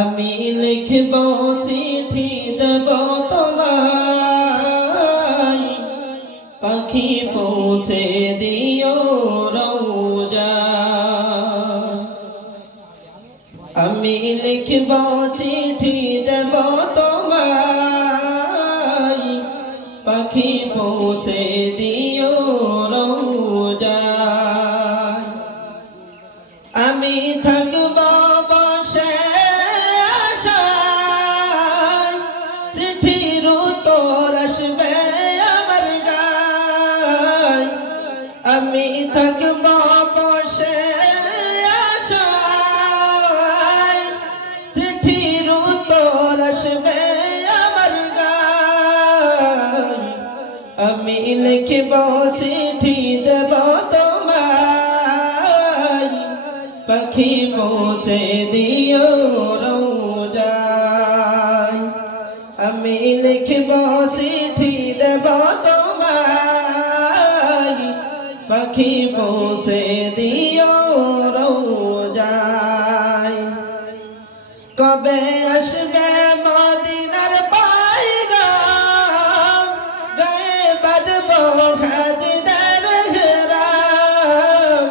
আমি লিখব চিঠি দেব তোমায়, পাখি পৌঁছে দিও রওজায়। আমি লিখব চিঠি দেব তোমায়, পাখি পৌঁছে দিও রওজায়। আমি থাকব বসে আশায়, চিঠির উত্তর আসবে আমার গায়। আমি থাকব বসে আশায়, চিঠির উত্তর আসবে আমার গায়। আমি লিখব চিঠি দেব তোমায়, পাখি পৌঁছে দিও রওজায়। আমি লিখব চিঠি দেব তোমায়, পাখি পৌঁছে দিও রওজায়। কবে আসবে মদিনার পয়গাম, গায়ে বাঁধব খাজিদার হেরাম।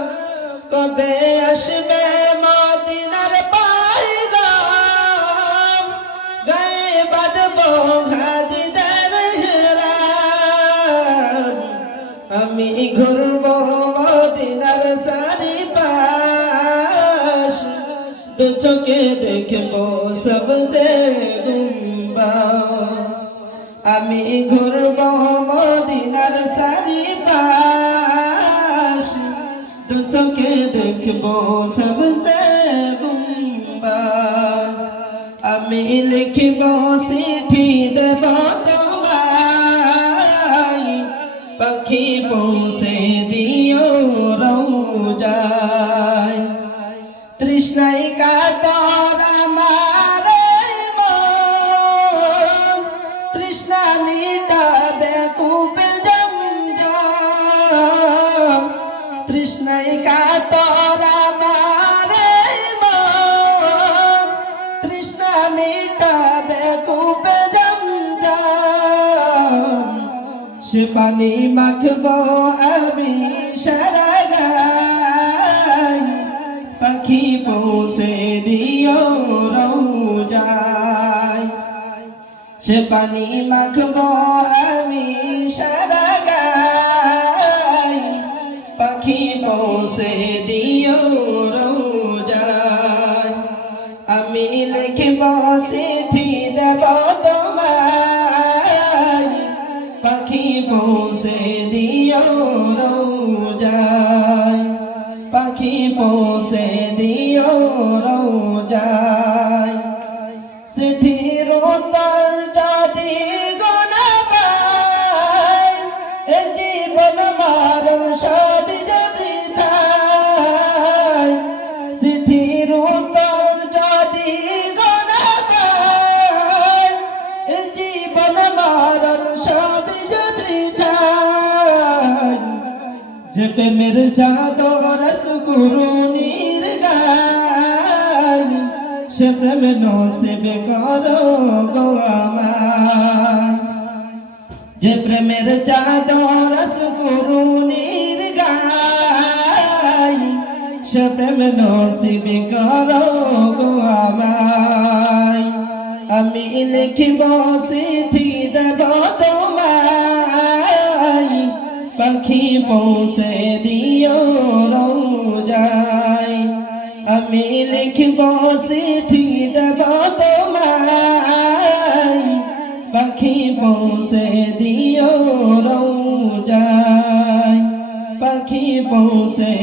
কবে আসবে মদিনার পয়গাম, গায়ে বাঁধব খাজিদার হেরাম। আমি ঘুরব মদিনার চারিপাশ, দু চোখে দেখব সবসে গুম্বাদ। আমি ঘুরব মদিনার চারিপাশ, দু চোখে দেখব সবসে গুম্বাদ। আমি লিখব চিঠি দেব তোমায়, পাখি পৌঁছে দিও রওজায়। তৃষ্ণায় কাতর আমার মন, তৃষ্ণা মিটাবে কূপে জমজম। তৃষ্ণায় কাতর আমার মন, তৃষ্ণা মিটাবে কূপে জমজম। সে পানি মাখব আমি সারা গায়, পাখি পৌঁছে দিও রওজায়। সে পানি মাখব আমি সারা গায়, পাখি পৌঁছে দিও রওজায়। আমি লিখব চিঠি দেব তোমায়, পাখি পৌঁছে দিও রওজায়। পাখি পৌঁছে দিও রওজায়। চিঠির উত্তর যদি গোনা পাই, এ জীবন মরণ সবই যে বৃথায়। চিঠির উত্তর যদি গোনা পাই, এ জীবন মরণ সবই যে বৃথায়। যে প্রেমের চাদর কুরুনির গায়, সে প্রেম নসিব করো গো আমায়। যে প্রেমের চাদর কুরুনির গায়, সে প্রেম নসিব করো গো আমায়। আমি লিখব চিঠি দেব তোমায়, পাখি পৌঁছে দিও রওজায়। আমি লিখব চিঠি দেব তোমায়, পাখি পৌঁছে দিও রওজায়। পাখি পৌঁছে